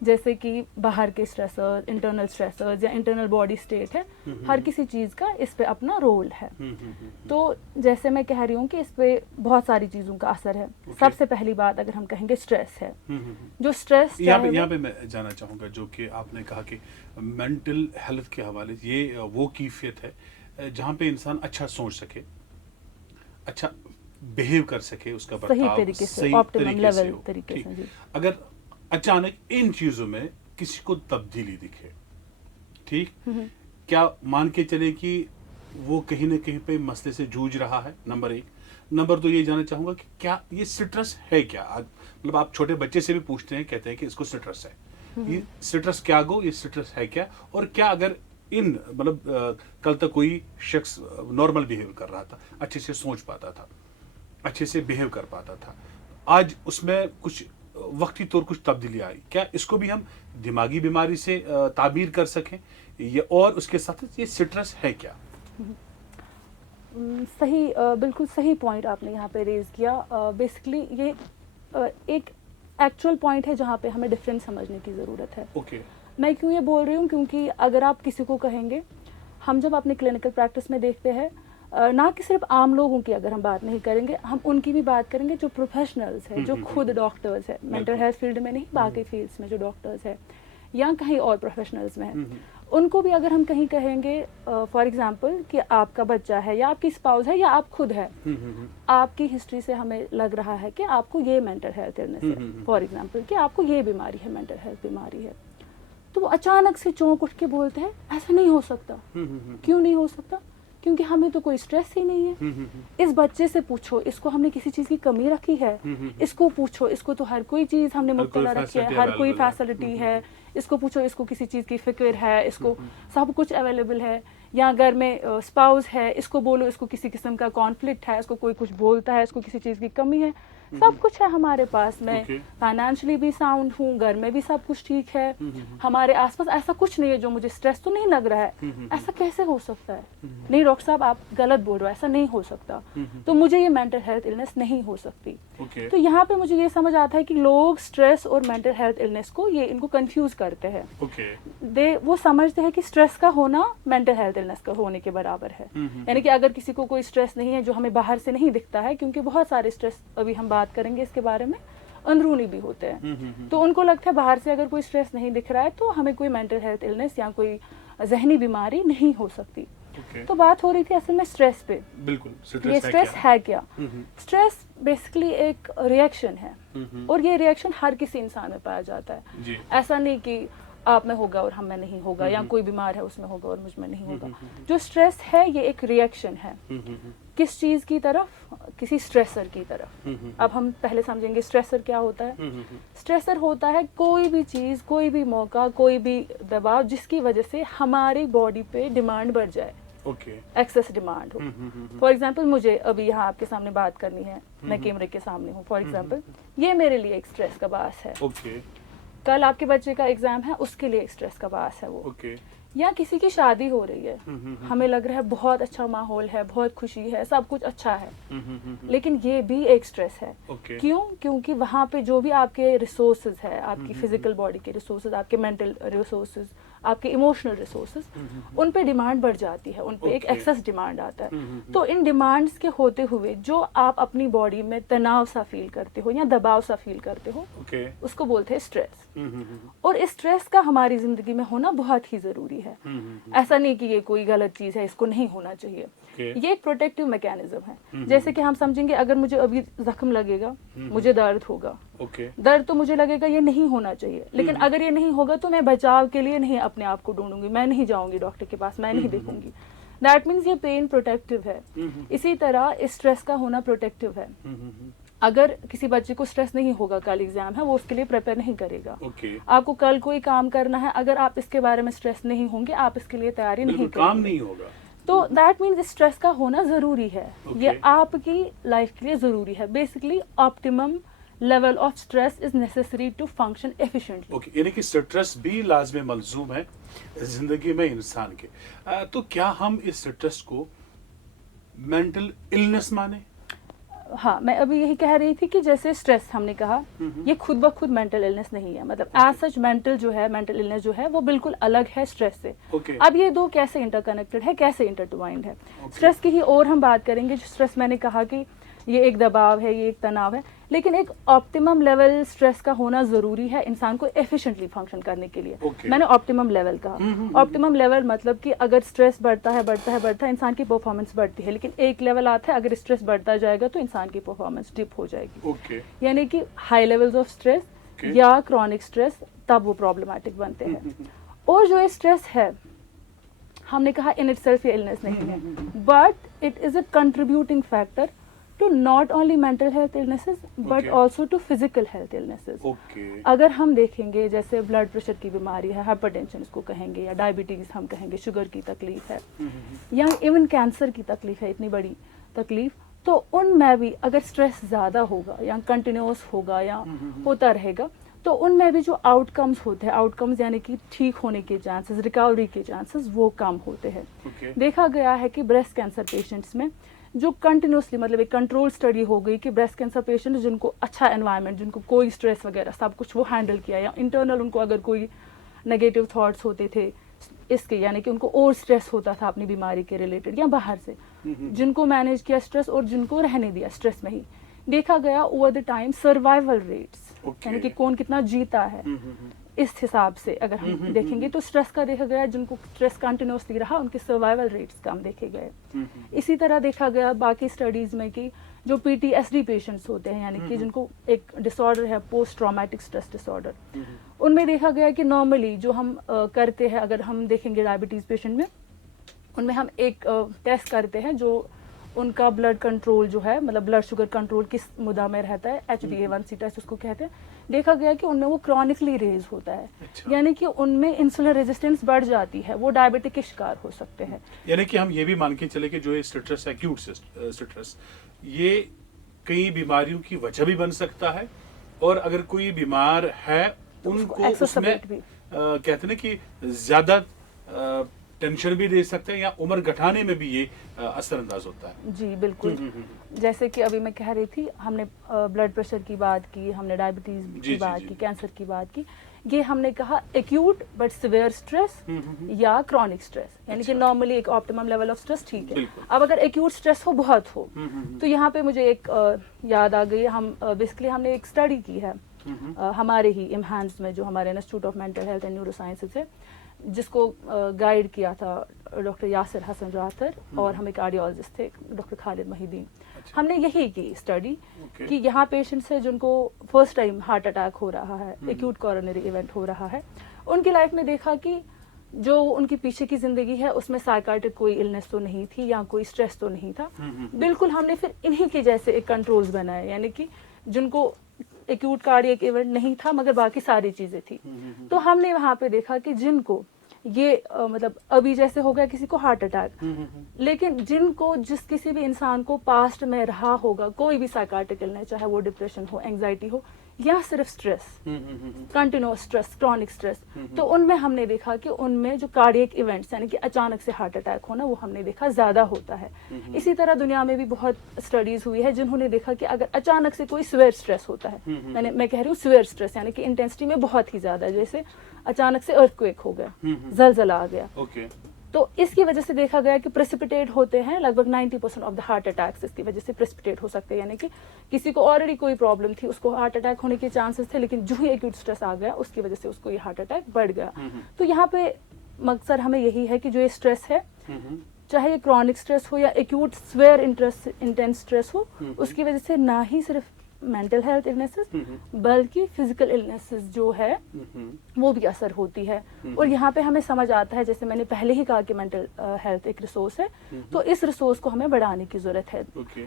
جیسے کہ باہر کے اسٹریسر، انٹرنل اسٹریسرز یا انٹرنل باڈی اسٹیٹ ہے، ہر کسی چیز کا اس پہ اپنا رول ہے. تو جیسے میں کہہ رہی ہوں کہ اس پہ بہت ساری چیزوں کا اثر ہے. سب سے پہلی بات اگر ہم کہیں گے اسٹریس ہے. جو اسٹریس یہاں پہ میں جانا چاہوں گا جو کہ آپ نے کہا کہ مینٹل ہیلتھ کے حوالے سے یہ وہ کیفیت ہے جہاں پہ انسان اچھا سوچ سکے، اچھا بہیو کر سکے، اس کا صحیح طریقے سے آپٹیمم لیول طریقے سے. اگر اچانک ان چیزوں میں کسی کو تبدیلی دکھے، ٹھیک، کیا مان کے چلے کہ وہ کہیں نہ کہیں پہ مسئلے سے جوجھ رہا ہے؟ نمبر ایک. نمبر دو یہ جاننا چاہوں گا کہ کیا یہ سٹرس ہے کیا؟ مطلب آپ چھوٹے بچے سے بھی پوچھتے ہیں، کہتے ہیں کہ اس کو سٹرس ہے. یہ سٹرس کیا گو، یہ سٹرس ہے کیا؟ اور کیا اگر ان مطلب کل تک کوئی شخص نارمل بیہیو کر رہا تھا، اچھے سے سوچ پاتا تھا، اچھے سے بیہیو کر پاتا تھا، آج اس میں کچھ وقتی طور کچھ تبدیلی آئی، کیا اس کو بھی ہم دماغی بیماری سے تعبیر کر سکیں؟ اور اس کے ساتھ یہ سٹرس ہے کیا؟ صحیح، بالکل صحیح پوائنٹ آپ نے یہاں پہ ریز کیا. بیسکلی یہ ایک ایکچوئل پوائنٹ ہے جہاں پہ ہمیں ڈفرینس سمجھنے کی ضرورت ہے. اوکے. میں کیوں یہ بول رہی ہوں؟ کیونکہ اگر آپ کسی کو کہیں گے، ہم جب اپنے کلینکل پریکٹس میں دیکھتے ہیں، نہ کہ صرف عام لوگوں کی اگر ہم بات نہیں کریں گے، ہم ان کی بھی بات کریں گے جو پروفیشنلز ہیں، جو خود ڈاکٹرز ہیں، مینٹل ہیلتھ فیلڈ میں نہیں، باقی فیلڈس میں جو ڈاکٹرز ہیں یا کہیں اور پروفیشنلز میں ہیں، ان کو بھی اگر ہم کہیں کہیں گے فار ایگزامپل کہ آپ کا بچہ ہے یا آپ کی اسپاؤز ہے یا آپ خود ہے، آپ کی ہسٹری سے ہمیں لگ رہا ہے کہ آپ کو یہ مینٹل ہیلتھ النس ہے، فار ایگزامپل کہ آپ کو یہ بیماری ہے، مینٹل ہیلتھ بیماری ہے، تو وہ اچانک سے چونک اٹھ کے بولتے ہیں ایسا نہیں ہو سکتا. کیوں نہیں ہو سکتا؟ کیونکہ ہمیں تو کوئی اسٹریس ہی نہیں ہے. اس بچے سے پوچھو، اس کو ہم نے کسی چیز کی کمی رکھی ہے؟ اس کو پوچھو، اس کو تو ہر کوئی چیز ہم نے مبتلا رکھی ہے، ہر کوئی فیسلٹی ہے. اس کو پوچھو، اس کو کسی چیز کی فکر ہے، اس کو سب کچھ اویلیبل ہے. یا گھر میں اسپاؤز ہے، اس کو بولو اس کو کسی قسم کا کانفلکٹ ہے، اس کو کوئی کچھ بولتا ہے، اس کو کسی چیز کی کمی ہے. سب کچھ ہے ہمارے پاس. میں فائنینشلی بھی ساؤنڈ ہوں، گھر میں بھی سب کچھ ٹھیک ہے، ہمارے آس پاس ایسا کچھ نہیں ہے جو مجھے اسٹریس تو نہیں لگ رہا ہے. ایسا کیسے ہو سکتا ہے؟ نہیں ڈاکٹر صاحب آپ غلط بول رہے ہو، ایسا نہیں ہو سکتا. تو مجھے یہ مینٹل ہیلتھ النس نہیں ہو سکتی. تو یہاں پہ مجھے یہ سمجھ آتا ہے کہ لوگ اسٹریس اور مینٹل ہیلتھ النس کو ان کو کنفیوز کرتے ہیں. وہ سمجھتے ہیں کہ اسٹریس کا ہونا مینٹل ہیلتھ النس کا ہونے کے برابر ہے. یعنی کہ اگر کسی کو کوئی اسٹریس نہیں ہے جو ہمیں باہر سے نہیں دکھتا ہے، کیونکہ بہت سارے اسٹریس ابھی ہم بات کریں گے اس کے بارے میں اندرونی بھی ہوتے ہیں، تو ان کو لگتا ہے باہر سے اگر کوئی اسٹریس نہیں دکھ رہا ہے تو ہمیں کوئی مینٹل ہیلتھ النس یا کوئی ذہنی بیماری نہیں ہو سکتی. تو بات ہو رہی تھی اصل میں اسٹریس پہ. بالکل. یہ اسٹریس ہے کیا؟ اسٹریس بیسکلی ایک ریئیکشن ہے، اور یہ ریئیکشن ہر کسی انسان میں پایا جاتا ہے. ایسا نہیں کہ آپ میں ہوگا اور ہم میں نہیں ہوگا، یا کوئی بیمار ہے اس میں ہوگا اور مجھ میں نہیں ہوگا. جو اسٹریس ہے یہ ایک ریئیکشن ہے. کس چیز کی طرف؟ کسی اسٹریسر کی طرف. اب ہم پہلے سمجھیں گے اسٹریسر کیا ہوتا ہے. اسٹریسر ہوتا ہے کوئی بھی چیز، کوئی بھی موقع، کوئی بھی دباؤ جس کی وجہ سے ہماری باڈی پہ ڈیمانڈ بڑھ جائے، ایکسس ڈیمانڈ ہو. فار ایگزامپل مجھے ابھی یہاں آپ کے سامنے بات کرنی ہے، میں کیمرے کے سامنے ہوں، فار ایگزامپل یہ میرے لیے ایک اسٹریس کا باعث ہے. کل آپ کے بچے کا ایگزام ہے، اس کے لیے ایک اسٹریس کا باعث ہے وہ. یا کسی کی شادی ہو رہی ہے، ہمیں لگ رہا ہے بہت اچھا ماحول ہے، بہت خوشی ہے، سب کچھ اچھا ہے، لیکن یہ بھی ایک اسٹریس ہے. کیوں؟ کیونکہ وہاں پہ جو بھی آپ کے ریسورسز ہے، آپ کی فزیکل باڈی کے ریسورسز، آپ کے مینٹل ریسورسز، آپ کے ایموشنل ریسورسز، ان پہ ڈیمانڈ بڑھ جاتی ہے، ان پہ ایک ایکسس ڈیمانڈ آتا ہے. تو ان ڈیمانڈس کے ہوتے ہوئے جو آپ اپنی باڈی میں تناؤ سا فیل کرتے ہو یا دباؤ سا فیل کرتے ہو، اس کو بولتے ہیں اسٹریس. اور اسٹریس کا ہماری زندگی میں ہونا بہت ہی ضروری ہے. ایسا نہیں کہ یہ کوئی غلط چیز ہے، اس کو نہیں ہونا چاہیے. یہ ایک پروٹیکٹیو میکینزم ہے. جیسے کہ ہم سمجھیں گے اگر مجھے ابھی زخم لگے گا، مجھے درد ہوگا، درد تو مجھے لگے گا یہ نہیں ہونا چاہیے، لیکن اگر یہ نہیں ہوگا تو میں بچاؤ کے لیے نہیں اپنے آپ کو ڈھونڈوں گی، میں نہیں جاؤں گی ڈاکٹر کے پاس، میں نہیں دیکھوں گی. دیٹ مینس یہ پین پروٹیکٹیو ہے. اسی طرح اسٹریس کا ہونا پروٹیکٹیو ہے. اگر کسی بچے کو اسٹریس نہیں ہوگا، کل ایگزام ہے، وہ اس کے لیے پریپیئر نہیں کرے گا. آپ کو کل کوئی کام کرنا ہے، اگر آپ اس کے بارے میں اسٹریس نہیں ہوں گے، آپ اس کے لیے تیاری نہیں کریں گے. تو دیٹ مینس اسٹریس کا ہونا ضروری ہے. یہ آپ کی لائف کے لیے ضروری ہے. Basically optimum level of stress is necessary to function efficiently. یعنی کہ اسٹریس بھی لازمی ملزوم ہے زندگی میں انسان کے. تو کیا ہم اس اسٹریس کو مینٹل النس مانیں؟ ہاں میں ابھی یہی کہہ رہی تھی کہ جیسے اسٹریس ہم نے کہا یہ خود بخود مینٹل النس نہیں ہے, مطلب ایز سچ مینٹل النس جو ہے وہ بالکل الگ ہے اسٹریس سے. اب یہ دو کیسے انٹر کنیکٹڈ ہے, کیسے انٹرٹوائنڈ ہے. اسٹریس کی ہی اور ہم بات کریں گے. جو اسٹریس میں نے کہا کہ یہ ایک دباؤ ہے, یہ ایک تناؤ ہے, لیکن ایک آپٹیمم لیول اسٹریس کا ہونا ضروری ہے انسان کو ایفیشینٹلی فنکشن کرنے کے لیے. میں نے آپٹیمم لیول کہا. آپٹیمم لیول مطلب کہ اگر اسٹریس بڑھتا ہے انسان کی پرفارمنس بڑھتی ہے, لیکن ایک لیول آتا ہے اگر اسٹریس بڑھتا جائے گا تو انسان کی پرفارمنس ڈپ ہو جائے گی. یعنی کہ ہائی لیولز آف اسٹریس یا کرونک اسٹریس تب وہ پرابلمٹک بنتے ہیں. اور جو اسٹریس ہے ہم نے کہا ان اٹ سیلف یہ النس نہیں ہے, but it is a contributing factor to not only mental health illnesses but also to physical health illnesses. اگر ہم دیکھیں گے جیسے بلڈ پریشر کی بیماری ہے, ہائپر ٹینشن اس کو کہیں گے, یا ڈائبٹیز ہم کہیں گے, شوگر کی تکلیف ہے, یا ایون کینسر کی تکلیف ہے, اتنی بڑی تکلیف, تو ان میں بھی اگر اسٹریس زیادہ ہوگا یا کنٹینیوس ہوگا یا ہوتا رہے گا تو ان میں بھی جو آؤٹ کمز ہوتے ہیں, آؤٹ کمز یعنی کہ ٹھیک ہونے کے چانسز, ریکوری کے چانسز وہ کم ہوتے ہیں. دیکھا گیا ہے کہ بریسٹ کینسر پیشنٹس میں جو کنٹینیوسلی مطلب ایک کنٹرول اسٹڈی ہو گئی کہ بریسٹ کینسر پیشنٹ جن کو اچھا انوائرمنٹ, جن کو کوئی اسٹریس وغیرہ سب کچھ وہ ہینڈل کیا, یا انٹرنل ان کو اگر کوئی نگیٹو تھاٹس ہوتے تھے اس کے, یعنی کہ ان کو اور اسٹریس ہوتا تھا اپنی بیماری کے ریلیٹڈ یا باہر سے, جن کو مینیج کیا اسٹریس اور جن کو رہنے دیا اسٹریس میں ہی, دیکھا گیا over the time survival rates, یعنی کہ کون کتنا جیتا ہے اس حساب سے اگر ہم دیکھیں گے تو اسٹریس کا دیکھا گیا جن کو اسٹریس کنٹینیوسلی رہا ان کے سروائیول ریٹس کم دیکھے گئے. اسی طرح دیکھا گیا باقی اسٹڈیز میں کہ جو PTSD پیشنٹس ہوتے ہیں, یعنی کہ جن کو ایک ڈس آرڈر ہے post traumatic stress disorder, ان میں دیکھا گیا کہ نارملی جو ہم کرتے ہیں, اگر ہم دیکھیں گے ڈائبٹیز پیشنٹ میں, ان میں ہم ایک ٹیسٹ کرتے ہیں جو ان کا بلڈ کنٹرول جو ہے, مطلب بلڈ شوگر کنٹرول کس مدہ میں رہتا ہے, HbA1c ٹیسٹ اس کو کہتے ہیں. دیکھا گیا کہ ان میں وہ کرونکلی ریز ہوتا ہے, یعنی کہ ان میں انسولین ریزسٹنس بڑھ جاتی ہے, وہ ڈائبٹک کے شکار ہو سکتے ہیں. یعنی کہ ہم یہ بھی مان کے چلے کہ جو اسٹریس ایکیوٹ اسٹریس یہ کئی بیماریوں کی وجہ بھی بن سکتا ہے, اور اگر کوئی بیمار ہے ان کو اس میں کہتے ہیں نا کہ زیادہ ٹینشن بھی دے سکتے ہیں, یا عمر گھٹانے میں بھی یہ اثر انداز ہوتا ہے. جی بالکل, جیسے کہ ابھی میں کہہ رہی تھی, ہم نے بلڈ پریشر کی بات کی, ہم نے ڈائبٹیز کی بات کی, کینسر کی بات کی, یہ ہم نے کہا ایکیوٹ بٹ سیویئر اسٹریس یا کرونک اسٹریس, یعنی کہ نارملی ایک آپٹیمم لیول آف اسٹریس ٹھیک ہے. اب اگر ایکیوٹ اسٹریس ہو, بہت ہو, تو یہاں پہ مجھے ایک یاد آ گئی, ہم بیسکلی ہم نے ایک اسٹڈی کی ہے ہمارے ہی امہانس میں, جو ہمارے institute of mental health and neuro sciences ہے, جس کو گائیڈ کیا تھا ڈاکٹر یاسر حسن راتر, اور ہمیں کارڈیولوجسٹ تھے ڈاکٹر خالد محی الدین. ہم نے یہی کی اسٹڈی کہ یہاں پیشنٹس ہیں جن کو فرسٹ ٹائم ہارٹ اٹیک ہو رہا ہے, ایکیوٹ کورونری ایونٹ ہو رہا ہے, ان کی لائف میں دیکھا کہ جو ان کی پیچھے کی زندگی ہے اس میں سائیکارٹک کوئی النس تو نہیں تھی یا کوئی اسٹریس تو نہیں تھا. بالکل ہم نے پھر انہی کے جیسے ایک کنٹرولز بنائے, یعنی کہ جن کو ایکیوٹ کارڈیک ایونٹ نہیں تھا مگر باقی ساری چیزیں تھی. تو ہم نے وہاں پہ دیکھا کہ جن کو یہ مطلب ابھی جیسے ہو گیا کسی کو ہارٹ اٹیک, لیکن جن کو جس کسی بھی انسان کو پاسٹ میں رہا ہوگا کوئی بھی سائیکارٹک النس, چاہے وہ ڈپریشن ہو, اینگزائٹی ہو, یا صرف stress, continuous stress, chronic stress, تو ان میں ہم نے دیکھا کہ ان میں جو کارڈیک ایونٹس یعنی کہ اچانک سے ہارٹ اٹیک ہونا, وہ ہم نے دیکھا زیادہ ہوتا ہے. اسی طرح دنیا میں بھی بہت اسٹڈیز ہوئی ہے جنہوں نے دیکھا کہ اگر اچانک سے کوئی سویئر اسٹریس ہوتا ہے, میں کہہ رہی ہوں سویئر اسٹریس, یعنی کہ انٹینسٹی میں بہت ہی زیادہ, جیسے اچانک سے ارتھ کویک ہو گیا, زلزلہ آ گیا, تو اس کی وجہ سے دیکھا گیا کہ پریسپیٹیٹ ہوتے ہیں لگ بھگ 90% آف دا ہارٹ اٹیکس اس کی وجہ سے پریسپیٹیٹ ہو سکتے ہیں. یعنی کہ کسی کو آلریڈی کوئی پرابلم تھی, اس کو ہارٹ اٹیک ہونے کے چانسز تھے, لیکن جو ہی ایکیوٹ اسٹریس آ گیا اس کی وجہ سے اس کو یہ ہارٹ اٹیک بڑھ گیا. تو یہاں پہ مقصد ہمیں یہی ہے کہ جو یہ اسٹریس ہے, چاہے یہ کرونک اسٹریس ہو یا ایکیوٹ سویئر انٹینس اسٹریس ہو, اس کی وجہ سے نہ ہی صرف مینٹل ہیلتھ النسز بلکہ فزیکل النسز جو ہے وہ بھی اثر ہوتی ہے. اور یہاں پہ ہمیں سمجھ آتا ہے, جیسے میں نے پہلے ہی کہا کہ مینٹل ہیلتھ ایک ریسورس ہے, تو اس ریسورس کو ہمیں بڑھانے کی ضرورت ہے.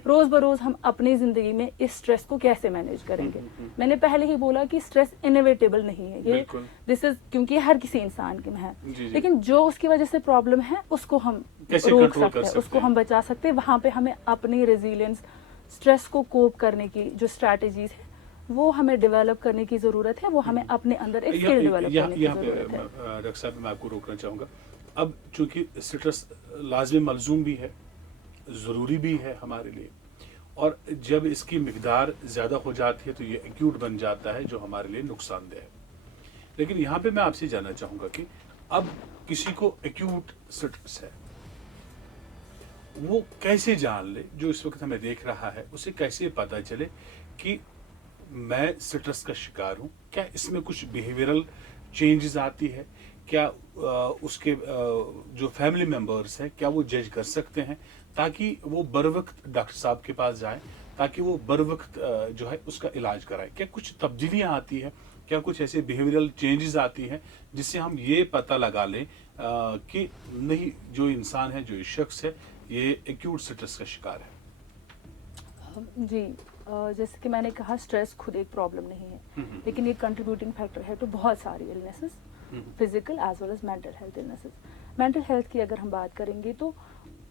روز بروز ہم اپنی زندگی میں اس اسٹریس کو کیسے مینیج کریں گے. میں نے پہلے ہی بولا کہ اسٹریس انیویٹیبل نہیں ہے, یہ دس از کیونکہ ہر کسی انسان کے میں ہے, لیکن جو اس کی وجہ سے پرابلم ہے اس کو ہم روک سکتے ہیں, اس کو ہم بچا سکتے ہیں. وہاں پہ ہمیں اپنی ریزیلینس, اسٹریس کو کوپ کرنے کی جو اسٹریٹجیز ہے وہ ہمیں ڈیولپ کرنے کی ضرورت ہے, وہ ہمیں اپنے اندر ایک اسکل ڈیولپ کرنے کی ضرورت ہے. ڈاکٹر صاحب میں آپ کو روکنا چاہوں گا, اب چونکہ اسٹریس لازم ملزوم بھی ہے, ضروری بھی ہے ہمارے لیے, اور جب اس کی مقدار زیادہ ہو جاتی ہے تو یہ ایکیوٹ بن جاتا ہے جو ہمارے لیے نقصان دہ ہے. لیکن یہاں پہ میں آپ سے جاننا چاہوں گا کہ اب کسی کو ایکیوٹ سٹرس ہے وہ کیسے جان لے, جو اس وقت ہمیں دیکھ رہا ہے اسے کیسے پتا چلے کہ میں سٹرس کا شکار ہوں؟ کیا اس میں کچھ بیہیویئرل چینجز آتی ہے؟ کیا اس کے جو فیملی ممبرس ہیں کیا وہ جج کر سکتے ہیں تاکہ وہ بر وقت ڈاکٹر صاحب کے پاس جائیں, تاکہ وہ بر وقت جو ہے اس کا علاج کرائیں؟ کیا کچھ تبدیلیاں آتی ہیں, کیا کچھ ایسے بیہیویئرل چینجز آتی ہیں جس سے ہم یہ پتہ لگا لیں کہ نہیں, جو انسان ہے, جو شخص ہے, یہ ایکیوٹ سٹرس کا شکار ہے؟ جی, جیسے کہ میں نے کہا اسٹریس خود ایک پرابلم نہیں ہے, لیکن یہ کنٹریبیوٹنگ فیکٹر ہے تو بہت ساری illnesses, physical as well as mental health illnesses. Mental health کی اگر ہم بات کریں گے تو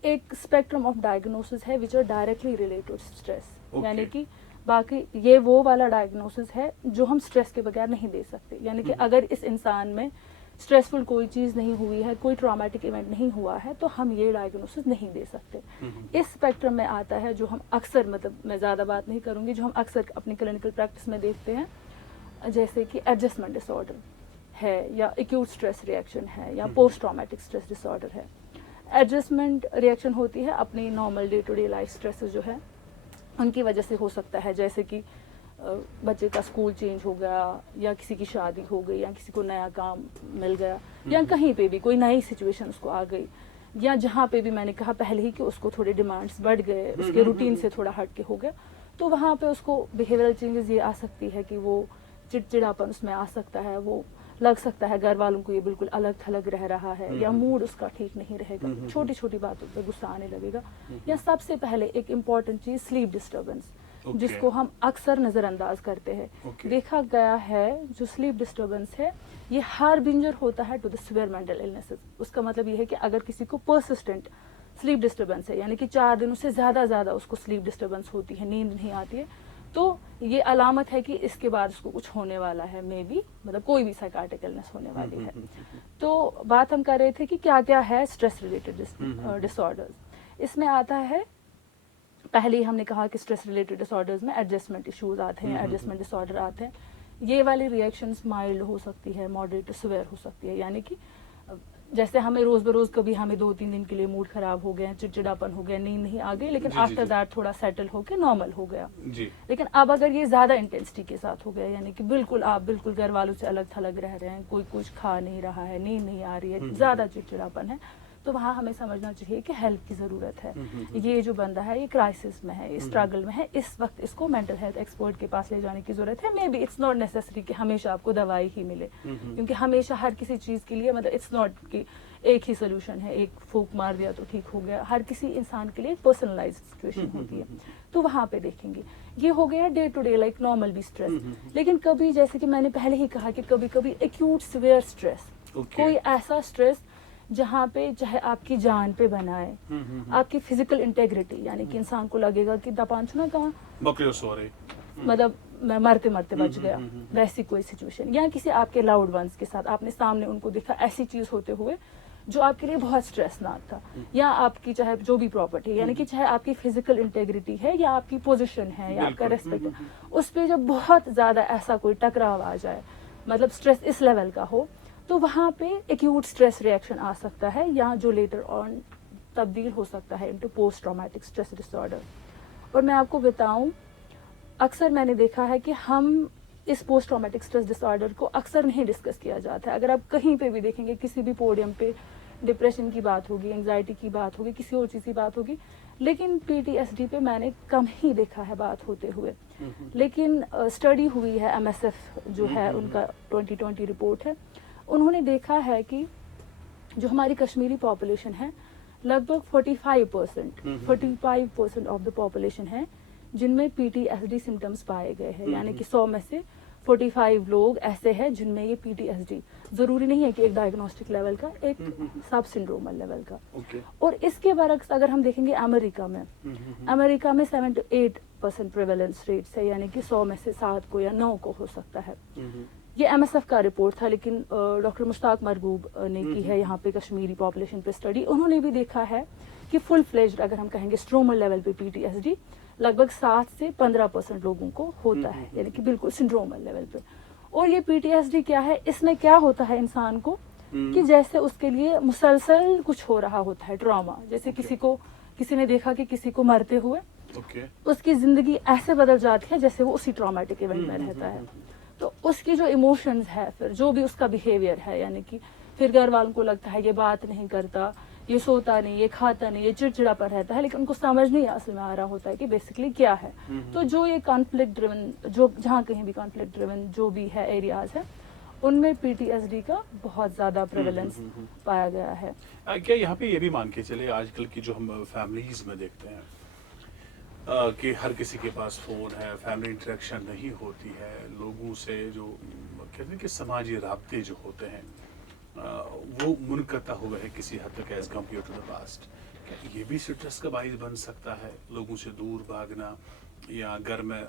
ایک اسپیکٹرم آف ڈائگنوسز ہے which are directly related stress, یعنی کہ باقی یہ وہ والا ڈائگنوسز ہے جو ہم اسٹریس کے بغیر نہیں دے سکتے. یعنی کہ اگر اس انسان میں اسٹریسفل کوئی چیز نہیں ہوئی ہے, کوئی ٹرامیٹک ایونٹ نہیں ہوا ہے, تو ہم یہ ڈائگنوسز نہیں دے سکتے. اس اسپیکٹرم میں آتا ہے جو ہم اکثر, مطلب میں زیادہ بات نہیں کروں گی, جو ہم اکثر اپنی کلینکل پریکٹس میں دیکھتے ہیں, جیسے کہ ایڈجسٹمنٹ ڈس آرڈر ہے, یا ایکیوٹ اسٹریس ریئیکشن ہے, یا post traumatic stress disorder ہے. ایڈجسٹمنٹ ریئیکشن ہوتی ہے اپنی normal day to day life stresses جو ہے ان کی وجہ سے ہو سکتا ہے, جیسے کہ بچے کا اسکول چینج ہو گیا, یا کسی کی شادی ہو گئی, یا کسی کو نیا کام مل گیا, یا کہیں پہ بھی کوئی نئی سچویشن اس کو آ گئی, یا جہاں پہ بھی میں نے کہا پہلے ہی کہ اس کو تھوڑے ڈیمانڈس بڑھ گئے, اس کے روٹین سے تھوڑا ہٹ کے ہو گیا, تو وہاں پہ اس کو بیہیویئرل چینجز یہ آ سکتی ہے کہ وہ چڑچڑاپن اس میں آ سکتا ہے, وہ لگ سکتا ہے گھر والوں کو یہ بالکل الگ تھلگ رہ رہا ہے, یا موڈ اس کا ٹھیک نہیں رہے گا, چھوٹی چھوٹی باتوں پہ غصہ آنے لگے گا. یا سب سے پہلے ایک امپورٹنٹ چیز سلیپ ڈسٹربنس, جس کو ہم اکثر نظر انداز کرتے ہیں. دیکھا گیا ہے جو سلیپ ڈسٹربنس ہے یہ ہار بنجر ہوتا ہے to the severe mental illnesses. اس کا مطلب یہ ہے کہ اگر کسی کو پرسسٹنٹ سلیپ ڈسٹربنس ہے, یعنی کہ 4 دنوں سے زیادہ اس کو سلیپ ڈسٹربنس ہوتی ہے, نیند نہیں آتی ہے, تو یہ علامت ہے کہ اس کے بعد اس کو کچھ ہونے والا ہے, مے بی مطلب کوئی بھی سائیکارٹک النس ہونے والی ہے. تو بات ہم کر رہے تھے کہ کیا کیا ہے اسٹریس ریلیٹڈ ڈس آرڈرز. اس میں آتا ہے, پہلے ہی ہم نے کہا کہ اسٹریس ریلیٹڈ ڈس آرڈرز میں ایڈجسٹمنٹ ایشوز آتے ہیں, ایڈجسٹمنٹ ڈس آرڈر آتے ہیں. یہ والی ریئیکشنز مائلڈ ہو سکتی ہے, ماڈریٹ ٹو سیویئر ہو سکتی ہے, یعنی کہ جیسے ہمیں روز بروز کبھی ہمیں 2-3 دن کے لیے موڈ خراب ہو گیا, چڑچڑاپن ہو گیا, نیند نہیں آ گئی, لیکن آفٹر دیٹ تھوڑا سیٹل ہو کے نارمل ہو گیا. لیکن اب اگر یہ زیادہ انٹینسٹی کے ساتھ ہو گیا, یعنی کہ بالکل آپ بالکل گھر والوں سے الگ تھلگ رہ رہے ہیں, کوئی کچھ کھا نہیں رہا ہے, نیند نہیں آ رہی ہے, زیادہ چڑچڑاپن ہے, تو وہاں ہمیں سمجھنا چاہیے کہ ہیلپ کی ضرورت ہے. یہ جو بندہ ہے یہ کرائسس میں ہے, اسٹرگل میں ہے, اس وقت اس کو مینٹل ہیلتھ ایکسپرٹ کے پاس لے جانے کی ضرورت ہے. Maybe it's not necessary کہ ہمیشہ آپ کو دوائی ہی ملے, کیونکہ ہمیشہ ہر کسی چیز کے لیے مطلب اٹس ناٹ کہ ایک ہی سولوشن ہے, ایک پھونک مار دیا تو ٹھیک ہو گیا. ہر کسی انسان کے لیے ایک پرسنلائزڈ سچویشن ہوتی ہے, تو وہاں پہ دیکھیں گے. یہ ہو گیا day to day like normal بھی اسٹریس. لیکن کبھی جیسے کہ میں نے پہلے ہی کہا کہ کبھی کبھی ایکیوٹ سیویئر اسٹریس, کوئی ایسا اسٹریس جہاں پہ چاہے آپ کی جان پہ بنائے, آپ کی فزیکل انٹیگریٹی, یعنی کہ انسان کو لگے گا کہ دپان چھنا کہاں مطلب میں مرتے بچ گیا, ویسی کوئی سچویشن, یا کسی آپ کے لاؤڈ ونس کے ساتھ آپ نے سامنے ان کو دیکھا ایسی چیز ہوتے ہوئے جو آپ کے لیے بہت اسٹریسناک تھا, یا آپ کی چاہے جو بھی پراپرٹی, یعنی کہ چاہے آپ کی فزیکل انٹیگریٹی ہے یا آپ کی پوزیشن ہے یا آپ کا ریسپیکٹ ہے, اس پہ جب بہت زیادہ ایسا کوئی ٹکراؤ آ جائے, مطلب اسٹریس اس لیول کا ہو, تو وہاں پہ ایکیوٹ اسٹریس ریئیکشن آ سکتا ہے, یا جو لیٹر آن تبدیل ہو سکتا ہے انٹو پوسٹ ٹرامیٹک اسٹریس ڈس آرڈر. اور میں آپ کو بتاؤں, اکثر میں نے دیکھا ہے کہ ہم اس post traumatic stress disorder کو اکثر نہیں ڈسکس کیا جاتا ہے. اگر آپ کہیں پہ بھی دیکھیں گے, کسی بھی پوڈیم پہ ڈپریشن کی بات ہوگی, انگزائٹی کی بات ہوگی, کسی اور چیز کی بات ہوگی, لیکن پی ٹی ایس ڈی پہ میں نے کم ہی دیکھا ہے بات ہوتے ہوئے. لیکن اسٹڈی ہوئی ہے, ایم ایس ایف جو ہے ان کا 2020 رپورٹ ہے, انہوں نے دیکھا ہے کہ جو ہماری کشمیری پاپولیشن ہے لگ بھگ 45% آف دا پاپولیشن ہے جن میں P T S D symptoms پائے گئے ہیں, یعنی کہ 100 میں سے 45 لوگ ایسے ہیں جن میں یہ پی ٹی ایس ڈی, ضروری نہیں ہے کہ ایک ڈائگنوسٹک لیول کا, ایک سب سنڈرومل لیول کا. اور اس کے برعکس اگر ہم دیکھیں گے امریکہ میں 7 to 8% پریویلنس ریٹس ہے, یعنی کہ 100 میں سے 7 کو یا 9 کو ہو سکتا ہے. یہ ایم ایس ایف کا رپورٹ تھا, لیکن ڈاکٹر مشتاق مرغوب نے کی ہے یہاں پہ کشمیری پاپولیشن پہ اسٹڈی. انہوں نے بھی دیکھا ہے کہ فل فلیجڈ اگر ہم کہیں گے اسٹرومل لیول پہ پی ٹی ایس ڈی لگ بھگ 7 سے 15% لوگوں کو ہوتا ہے, یعنی کہ بالکل سنڈرومل لیول پہ. اور یہ PTSD کیا ہے, اس میں کیا ہوتا ہے انسان کو کہ جیسے اس کے لیے مسلسل کچھ ہو رہا ہوتا ہے, ڈراما. جیسے کسی نے دیکھا کہ کسی کو مرتے ہوئے اس کی زندگی ایسے بدل جاتی ہے جیسے وہ اسی ٹرامیٹک ایونٹ میں رہتا ہے. تو اس کی جو ایموشنز ہے, پھر جو بھی اس کا بیہیویئر ہے, یعنی کہ پھر گھر والوں کو لگتا ہے یہ بات نہیں کرتا, یہ سوتا نہیں, یہ کھاتا نہیں, یہ چڑچڑا پر رہتا ہے, لیکن ان کو سمجھ نہیں اصل میں آ رہا ہوتا ہے کہ بیسکلی کیا ہے. تو جو یہ کانفلکٹ ڈریون, جو جہاں کہیں بھی کانفلکٹ ڈریون جو بھی ہے ایریاز ہے, ان میں PTSD کا بہت زیادہ پریولنس پایا گیا ہے. کیا یہاں پہ یہ بھی مان کے چلے آج کل کی جو ہم فیملیز میں دیکھتے ہیں کہ ہر کسی کے پاس فون ہے, فیملی انٹریکشن نہیں ہوتی ہے, لوگوں سے جو کہتے ہیں کہ سماجی رابطے جو ہوتے ہیں وہ منقطع ہوئے ہیں کسی حد تک as compare to the past. یہ بھی اسٹریس کا باعث بن سکتا ہے, لوگوں سے دور بھاگنا, یا گھر میں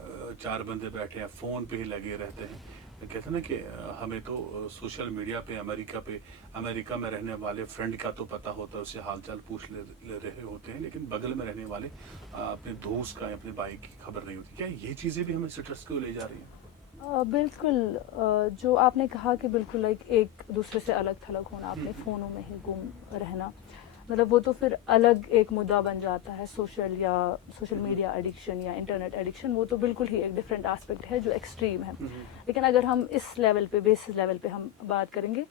4 بندے بیٹھے ہیں فون پہ ہی لگے رہتے ہیں. کہتے ہیں نا کہ ہمیں تو سوشل میڈیا پہ امریکہ میں رہنے والے فرینڈ کا تو پتہ ہوتا ہے, اسے حال چال پوچھ لے رہے ہوتے ہیں, لیکن بغل میں رہنے والے اپنے دوست کا یا اپنے بھائی کی خبر نہیں ہوتی. کیا یہ چیزیں بھی ہمیں اسٹریس کو لے جا رہی ہیں؟ بالکل, جو آپ نے کہا کہ بالکل ایک دوسرے سے الگ تھلگ ہونا, اپنے فونوں میں ہی گم رہنا, مطلب وہ تو پھر الگ ایک مدعا بن جاتا ہے. سوشل میڈیا ایڈکشن یا انٹرنیٹ ایڈکشن, وہ تو بالکل ہی ایک ڈفرینٹ آسپیکٹ ہے جو ایکسٹریم ہے. لیکن اگر ہم اس لیول پہ, بیسس لیول پہ ہم بات کریں گے,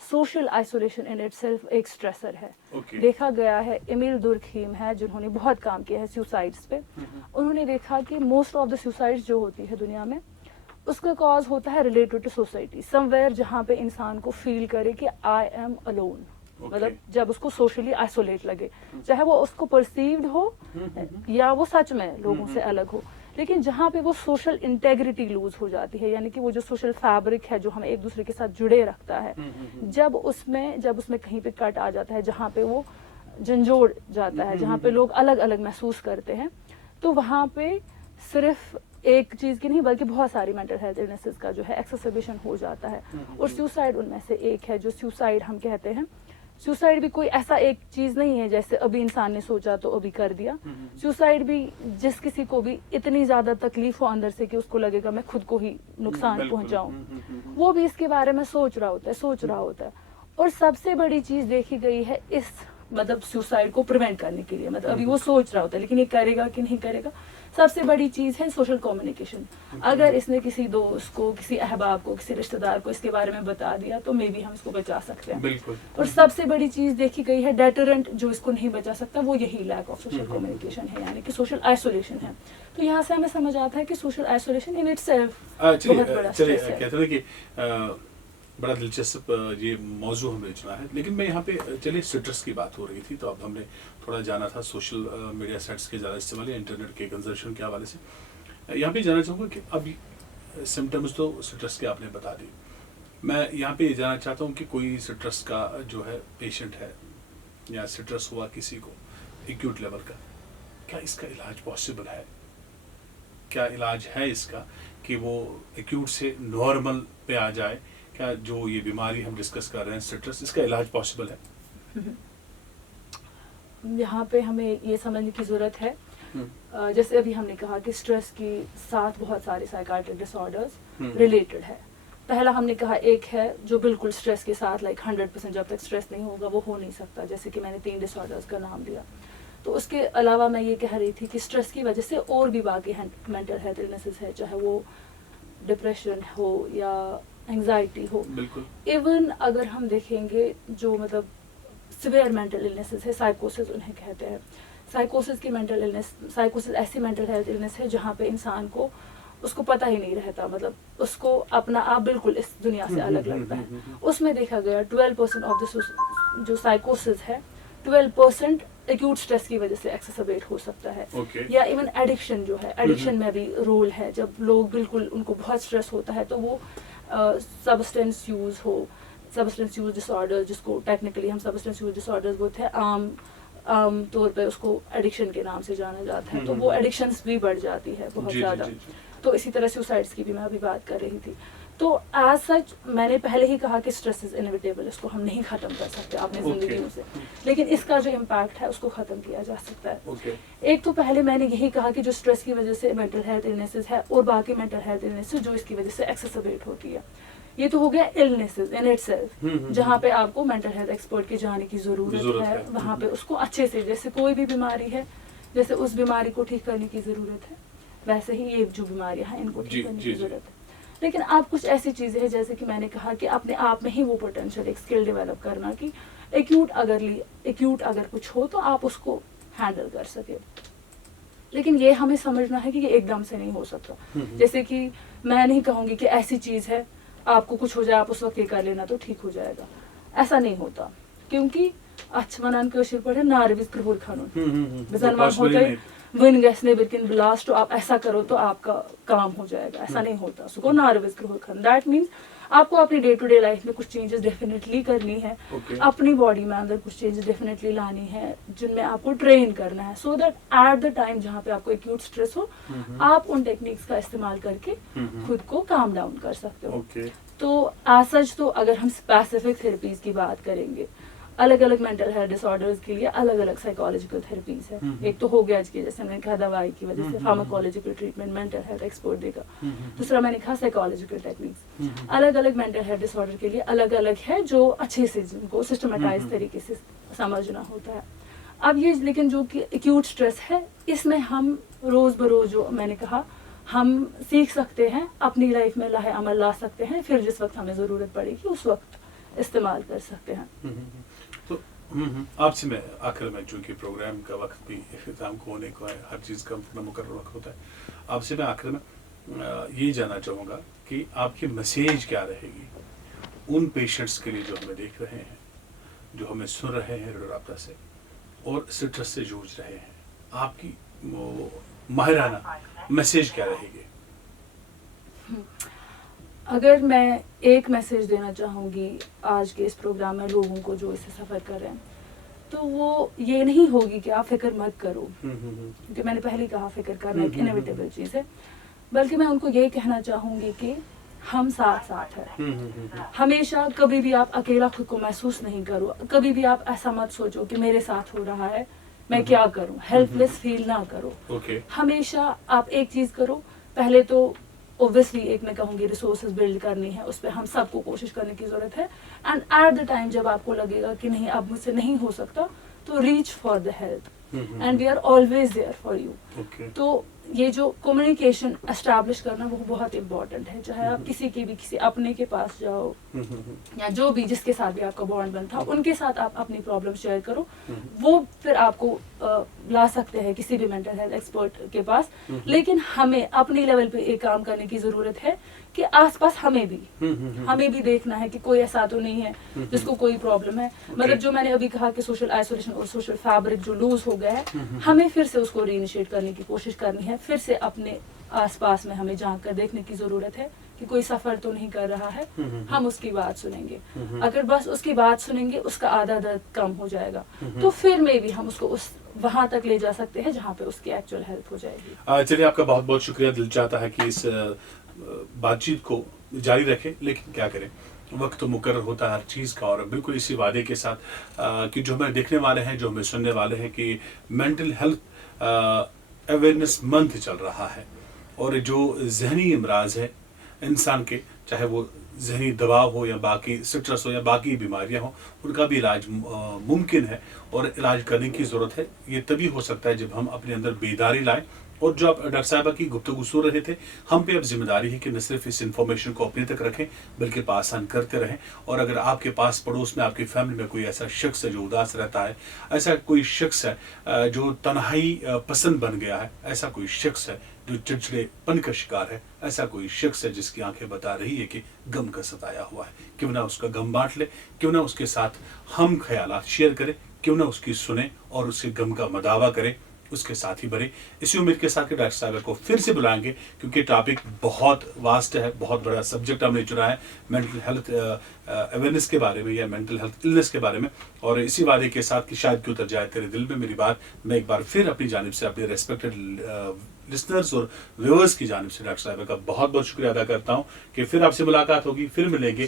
social isolation in it self ایک اسٹریسر ہے. دیکھا گیا ہے, ایمیل دورکھیم ہے جنہوں نے بہت کام کیا ہے سیوسائڈس پہ, انہوں نے دیکھا کہ موسٹ آف دا سیوسائڈس جو ہوتی ہے دنیا میں, اس کا کاز ہوتا ہے related to society, somewhere جہاں پہ انسان کو فیل کرے کہ آئی ایم الون, مطلب جب اس کو سوشلی آئسولیٹ لگے, چاہے وہ اس کو پرسیوڈ ہو یا وہ سچ میں لوگوں سے الگ ہو. لیکن جہاں پہ وہ سوشل انٹیگریٹی لوز ہو جاتی ہے, یعنی کہ وہ جو سوشل فیبرک ہے جو ہمیں ایک دوسرے کے ساتھ جڑے رکھتا ہے, جب اس میں کہیں پہ کٹ آ جاتا ہے, جہاں پہ وہ جھنجھوڑ جاتا ہے, جہاں پہ لوگ الگ الگ محسوس کرتے ہیں, تو وہاں پہ صرف ایک چیز کی نہیں بلکہ بہت ساری مینٹل ہیلتھ النیسز کا جو ہے ایکسیسبیشن ہو جاتا ہے. اور سیوسائڈ ان میں سے ایک ہے. جو سیوسائڈ ہم کہتے ہیں, سیوسائڈ بھی کوئی ایسا ایک چیز نہیں ہے جیسے ابھی انسان نے سوچا تو ابھی کر دیا. سیوسائڈ بھی جس کسی کو بھی اتنی زیادہ تکلیف ہو اندر سے کہ اس کو لگے گا میں خود کو ہی نقصان پہنچاؤں, وہ بھی اس کے بارے میں سوچ رہا ہوتا ہے. اور سب سے بڑی چیز دیکھی گئی ہے اس مطلب سیوسائڈ کو پریونٹ کرنے کے لیے, مطلب ابھی وہ سوچ رہا ہوتا ہے لیکن یہ کرے گا کہ نہیں کرے گا, سب سے بڑی چیز ہے سوشل کمیونیکیشن. اگر اس نے کسی دوست کو, کسی احباب کو, کسی رشتہ دار کو اس کے بارے میں بتا دیا تو مے بی ہم اس کو بچا سکتے ہیں. اور سب سے بڑی چیز دیکھی گئی ہے ڈیٹرنٹ جو اس کو نہیں بچا سکتا, وہ یہی لیک آف سوشل کمیونیکیشن ہے, یعنی کہ سوشل آئسولیشن ہے. تو یہاں سے ہمیں سمجھ آتا ہے کہ social isolation in it self بہت بڑا اسٹریس ہے. کہتے ہیں کہ بڑا دلچسپ یہ موضوع ہم نے چنا ہے, لیکن میں یہاں پہ چلیے سٹرس کی بات ہو رہی تھی تو اب ہم نے تھوڑا جانا تھا سوشل میڈیا سائٹس کے زیادہ استعمال یا انٹرنیٹ کے کنزمپشن کے حوالے سے. یہاں پہ جانا چاہوں گا کہ اب سمٹمز تو سٹرس کے آپ نے بتا دی, میں یہاں پہ یہ جاننا چاہتا ہوں کہ کوئی سٹرس کا جو ہے پیشنٹ ہے یا سٹرس ہوا کسی کو ایکیوٹ لیول کا, کیا اس کا علاج پاسبل ہے؟ کیا علاج ہے اس کا کہ وہ ایکیوٹ سے نارمل پہ آ جائے؟ کیا جو یہ بیماری ہم ڈسکس کر رہے ہیں سٹرس, اس کا علاج پاسبل ہے؟ یہاں پہ ہمیں یہ سمجھنے کی ضرورت ہے, جیسے ابھی ہم نے کہا کہ سٹریس کی ساتھ بہت سارے سائیکاٹرک ڈس آرڈرز ریلیٹڈ ہے. پہلا ہم نے کہا ایک ہے جو بالکل سٹریس کے ساتھ 100% جب تک سٹریس نہیں ہوگا وہ ہو نہیں سکتا, جیسے کہ میں نے 3 ڈس آرڈرز کا نام لیا. تو اس کے علاوہ میں یہ کہہ رہی تھی کہ سٹریس کی وجہ سے اور بھی باقی مینٹل ہیلتھ النیسز ہے, چاہے وہ ڈپریشن ہو یا اینگزائٹی ہو. ایون اگر ہم دیکھیں گے جو مطلب سویئر مینٹل النیسز ہے, سائیکوسز انہیں کہتے ہیں. سائیکوسز کی مینٹل النیس, سائیکوسز ایسی مینٹل ہیلتھ النیس ہے جہاں پہ انسان کو اس کو پتہ ہی نہیں رہتا, مطلب اس کو اپنا آپ بالکل اس دنیا سے الگ لگتا ہے. اس میں دیکھا گیا 12% آف دا جو سائیکوسز ہے 12% ایکیوٹ سٹریس کی وجہ سے ایکسیسبیٹ ہو سکتا ہے. یا ایون ایڈکشن جو ہے, ایڈکشن میں بھی رول ہے. جب لوگ بالکل ان کو بہت سٹریس ہوتا ہے تو وہ سبسٹینس یوز ڈس آرڈر, جس کو ٹیکنیکلی ہم سبسٹینس یوز ڈس آرڈر بولتے ہیں, عام طور پہ اس کو ایڈکشن کے نام سے جانا جاتا ہے. تو وہ ایڈکشنس بھی بڑھ جاتی ہے بہت زیادہ. تو اسی طرح سوسائڈس کی بھی میں ابھی بات کر رہی تھی. تو ایز سچ میں نے پہلے ہی کہا کہ اسٹریس از انیویٹیبل, اس کو ہم نہیں ختم کر سکتے اپنی زندگیوں سے, لیکن اس کا جو امپیکٹ ہے اس کو ختم کیا جا سکتا ہے. ایک تو پہلے میں نے یہی کہا کہ جو اسٹریس کی وجہ سے مینٹل ہیلتھ النیسز ہے اور باقی مینٹل ہیلتھ النیسز جو اس کی وجہ سے ایکسیسبیٹ ہوتی ہے, یہ تو ہو گیا النیسز ان اٹ سیلف, جہاں پہ آپ کو مینٹل ہیلتھ ایکسپرٹ کے جانے کی ضرورت ہے, وہاں پہ اس کو اچھے سے, جیسے کوئی بھی بیماری ہے جیسے اس بیماری کو ٹھیک کرنے کی ضرورت ہے, ویسے ہی یہ جو بیماریاں ہیں ان کو ٹھیک کرنے کی ضرورت ہے. لیکن آپ کچھ ایسی چیزیں ہیں جیسے کہ میں نے کہا کہ اپنے آپ میں ہی وہ پوٹینشیل ایک اسکل ڈیولپ کرنا کہ ایکیوٹ اگر کچھ ہو تو آپ اس کو ہینڈل کر سکے. لیکن یہ ہمیں سمجھنا ہے کہ یہ ایک دم سے نہیں ہو سکتا. جیسے کہ میں نہیں کہوں گی کہ ایسی چیز ہے آپ کو کچھ ہو جائے آپ اس وقت یہ کر لینا تو ٹھیک ہو جائے گا, ایسا نہیں ہوتا. کیونکہ اچھا ونان کاشر پڑھے ناروز کرہور کھنن بزن ون ہوتا ون گھس نیبرکن بلاسٹ, آپ ایسا کرو تو آپ کا کام ہو جائے گا, ایسا نہیں ہوتا. سو گو ناروز کرہور کھنن, دیٹ مینس آپ کو اپنی ڈے ٹو ڈے لائف میں کچھ چینجز ڈیفینیٹلی کرنی ہے, اپنی باڈی میں اندر کچھ چینجز ڈیفینیٹلی لانی ہے جن میں آپ کو ٹرین کرنا ہے, so that at the time جہاں پہ آپ کو ایکیوٹ اسٹریس ہو آپ ان ٹیکنیکس کا استعمال کر کے خود کو کام ڈاؤن کر سکتے ہو. تو ایز سچ تو اگر ہم اسپیسیفک تھراپیز کی بات کریں گے, الگ الگ مینٹل ہیلتھ ڈس آرڈرز کے لیے الگ الگ سائیکالوجیکل تھراپیز ہے. ایک تو ہو گیا کہ جیسے میں نے کہا دوائی کی وجہ سے pharmacological treatment mental health expert دے گا. دوسرا میں نے کہا سائیکالوجیکل ٹیکنیکس, الگ الگ مینٹل ہیلتھ ڈس آرڈر کے لیے الگ الگ ہے جو اچھے سے جن کو سسٹمیٹائز طریقے سے سمجھنا ہوتا ہے. اب یہ لیکن جو کہ ایکیوٹ اسٹریس ہے اس میں ہم روز بروز جو میں نے کہا ہم سیکھ سکتے ہیں, اپنی لائف میں لاہ عمل لا سکتے ہیں, پھر جس وقت ہمیں ضرورت پڑے گی اس وقت استعمال کر سکتے ہیں. تو آپ سے میں آخر میں چونکہ پروگرام کا وقت بھی اختتام کو ہونے کو ہے, ہر چیز کا مقرر وقت ہوتا ہے, آپ سے میں آخر میں یہ جاننا چاہوں گا کہ آپ کی میسیج کیا رہے گی ان پیشنٹس کے لیے جو ہمیں دیکھ رہے ہیں, جو ہمیں سن رہے ہیں ریڈیو رابطہ سے اور اسٹریس سے جوجھ رہے ہیں, آپ کی ماہرانہ میسیج کیا رہے گی؟ اگر میں ایک میسیج دینا چاہوں گی آج کے اس پروگرام میں لوگوں کو جو اسے سفر کر رہے ہیں تو وہ یہ نہیں ہوگی کہ آپ فکر مت کرو, کیونکہ میں نے پہلے کہا فکر کرنا ایک انیویٹیبل چیز ہے, بلکہ میں ان کو یہ کہنا چاہوں گی کہ ہم ساتھ ساتھ ہیں. ہمیشہ کبھی بھی آپ اکیلا خود کو محسوس نہیں کرو, کبھی بھی آپ ایسا مت سوچو کہ میرے ساتھ ہو رہا ہے میں کیا کروں, ہیلپ لیس فیل نہ کرو. ہمیشہ آپ ایک چیز کرو, پہلے تو اوبویسلی ایک میں کہوں گی ریسورسز بلڈ کرنی ہے, اس پہ ہم سب کو کوشش کرنے کی ضرورت ہے. اینڈ ایٹ دا ٹائم جب آپ کو لگے گا کہ نہیں اب مجھ سے نہیں ہو سکتا تو reach for the help, and we are always there for you. تو یہ جو کمیونیکیشن اسٹیبلش کرنا وہ بہت امپورٹنٹ ہے, چاہے آپ کسی کے بھی کسی اپنے کے پاس جاؤ یا جو بھی جس کے ساتھ بھی آپ کا بانڈ بنتا ان کے ساتھ آپ اپنی پرابلم شیئر کرو, وہ پھر آپ کو لا سکتے ہیں کسی بھی مینٹل ہیلتھ ایکسپرٹ کے پاس. لیکن ہمیں اپنی لیول پہ ایک کام کرنے کی ضرورت ہے کہ آس پاس ہمیں بھی دیکھنا ہے کہ کوئی ایسا تو نہیں ہے جس کو کوئی پرابلم ہے. مطلب جو میں نے ابھی کہا کہ سوشل آئسولیشن اور سوشل فیبرک جو لوز ہو گیا ہے, ہمیں پھر سے اس کو ری انیشیٹ کرنے کی کوشش کرنی ہے, پھر سے اپنے آس پاس میں ہمیں جھانک کر دیکھنے کی ضرورت ہے کہ کوئی سفر تو نہیں کر رہا ہے, ہم اس کی بات سنیں گے. اگر بس اس کی بات سنیں گے اس کا آدھا درد کم ہو جائے گا, تو پھر میں بھی ہم اس کو وہاں تک لے جا سکتے ہیں جہاں پہ اس کی ایکچوئل ہیلپ ہو جائے گی. چلیے آپ کا بہت بہت شکریہ. دل چاہتا ہے کہ اس بات چیت کو جاری رکھیں, لیکن کیا کریں, وقت تو مقرر ہوتا ہے ہر چیز کا, اور بالکل اسی وعدے کے ساتھ کہ جو ہمیں دیکھنے والے ہیں, جو ہمیں سننے والے ہیں کہ مینٹل ہیلتھ اویئرنیس منتھ چل رہا ہے, اور جو ذہنی امراض ہے انسان کے, چاہے وہ ذہنی دباؤ ہو یا باقی سٹرس ہو یا باقی بیماریاں ہوں, ان کا بھی علاج ممکن ہے اور علاج کرنے کی ضرورت ہے. یہ تبھی ہو سکتا ہے جب ہم اپنے اندر بیداری لائیں. اور جو آپ ڈاکٹر صاحبہ کی گفتگو سن رہے تھے, ہم پہ اب ذمہ داری ہے کہ نہ صرف اس انفارمیشن کو اپنے تک رکھیں بلکہ پاسان کرتے رہیں. اور اگر آپ کے پاس پڑوس میں آپ کی فیملی میں کوئی ایسا شخص ہے جو اداس رہتا ہے, ایسا کوئی شخص ہے جو تنہائی پسند بن گیا ہے, ایسا کوئی شخص ہے جو چڑچڑے پن کا شکار ہے, ایسا کوئی شخص ہے جس کی آنکھیں بتا رہی ہے کہ غم کا ستایا ہوا ہے, کیوں نہ اس کا غم بانٹ لے, کیوں نہ اس کے ساتھ ہم خیالات شیئر کریں, کیوں نہ اس کی سنیں اور اس کے غم کا مداوع کریں. اس کے ساتھ ہی بڑھیں. اسی امید کے ساتھ کہ ڈاکٹر صاحبہ کو پھر سے بلائیں گے کیونکہ ٹاپک بہت واسٹ ہے, بہت بڑا سبجیکٹ ہم نے چنا ہے مینٹل ہیلتھ اویئرنیس کے بارے میں یا مینٹل ہیلتھ النس کے بارے میں. اور اسی وعدے کے ساتھ کہ شاید کیوں اتر جائے تیرے دل میں میری بات, میں ایک بار پھر اپنی جانب سے اپنے ریسپیکٹڈ لسنرز اور ویورز کی جانب سے ڈاکٹر صاحبہ کا بہت بہت شکریہ ادا کرتا ہوں کہ پھر آپ سے ملاقات ہوگی, پھر ملیں گے,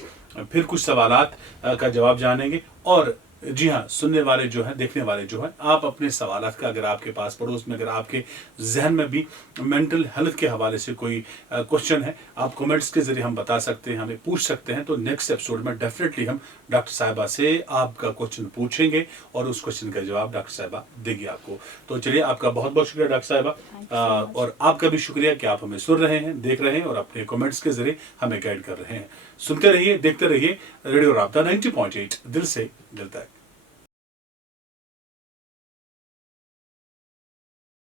پھر کچھ سوالات کا جواب جانیں گے. اور جی ہاں, سننے والے جو ہیں, دیکھنے والے جو ہیں, آپ اپنے سوالات کا اگر آپ کے پاس پڑوس میں اگر آپ کے ذہن میں بھی مینٹل ہیلتھ کے حوالے سے کوئی کوشچن ہے, آپ کومنٹس کے ذریعے ہم بتا سکتے ہیں, ہمیں پوچھ سکتے ہیں. تو نیکسٹ ایپیسوڈ میں ڈیفینیٹلی ہم ڈاکٹر صاحبہ سے آپ کا کوشچن پوچھیں گے اور اس کوشچن کا جواب ڈاکٹر صاحبہ دے گی آپ کو. تو چلیے, آپ کا بہت بہت شکریہ ڈاکٹر صاحبہ, اور آپ کا بھی شکریہ کہ آپ ہمیں سن رہے ہیں, دیکھ رہے ہیں اور اپنے کومنٹس کے ذریعے ہمیں گائیڈ کر رہے ہیں. سنتے رہیے, دیکھتے رہیے ریڈیو رابطہ 90.8 دل سے دل تک.